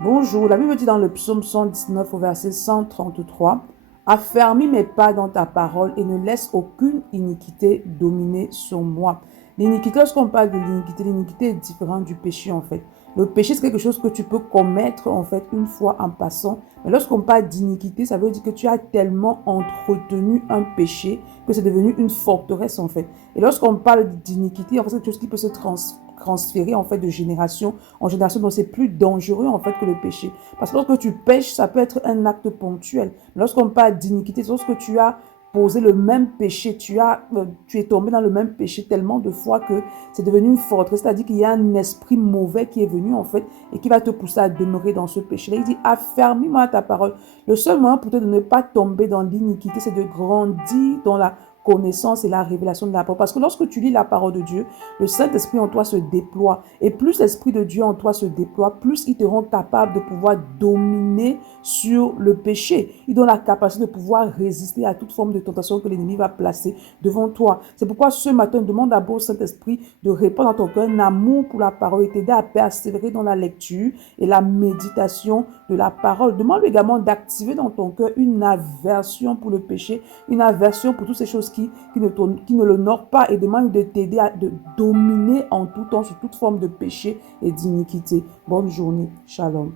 Bonjour, la Bible dit dans le psaume 119 au verset 133, affermis mes pas dans ta parole et ne laisse aucune iniquité dominer sur moi. L'iniquité, lorsqu'on parle de l'iniquité est différente du péché en fait. Le péché, c'est quelque chose que tu peux commettre en fait une fois en passant. Mais lorsqu'on parle d'iniquité, ça veut dire que tu as tellement entretenu un péché que c'est devenu une forteresse en fait. Et lorsqu'on parle d'iniquité, en fait, c'est quelque chose qui peut se transférer en fait de génération en génération, donc c'est plus dangereux en fait que le péché. Parce que lorsque tu pêches, ça peut être un acte ponctuel. Lorsqu'on parle d'iniquité, c'est lorsque tu as posé le même péché, tu es tombé dans le même péché tellement de fois que c'est devenu une forteresse, c'est-à-dire qu'il y a un esprit mauvais qui est venu en fait et qui va te pousser à demeurer dans ce péché-là. Il dit, affermis-moi ta parole. Le seul moyen pour toi de ne pas tomber dans l'iniquité, c'est de grandir dans la connaissance et la révélation de la parole. Parce que lorsque tu lis la parole de Dieu, le Saint-Esprit en toi se déploie. Et plus l'Esprit de Dieu en toi se déploie, plus il te rend capable de pouvoir dominer sur le péché. Il donne la capacité de pouvoir résister à toute forme de tentation que l'ennemi va placer devant toi. C'est pourquoi ce matin, demande d'abord au Saint-Esprit de répandre dans ton cœur un amour pour la parole et t'aider à persévérer dans la lecture et la méditation de la parole. Demande-lui également d'activer dans ton cœur une aversion pour le péché, une aversion pour toutes ces choses qui ne l'honorent pas, et demande de t'aider à de dominer en tout temps sur toute forme de péché et d'iniquité. Bonne journée. Shalom.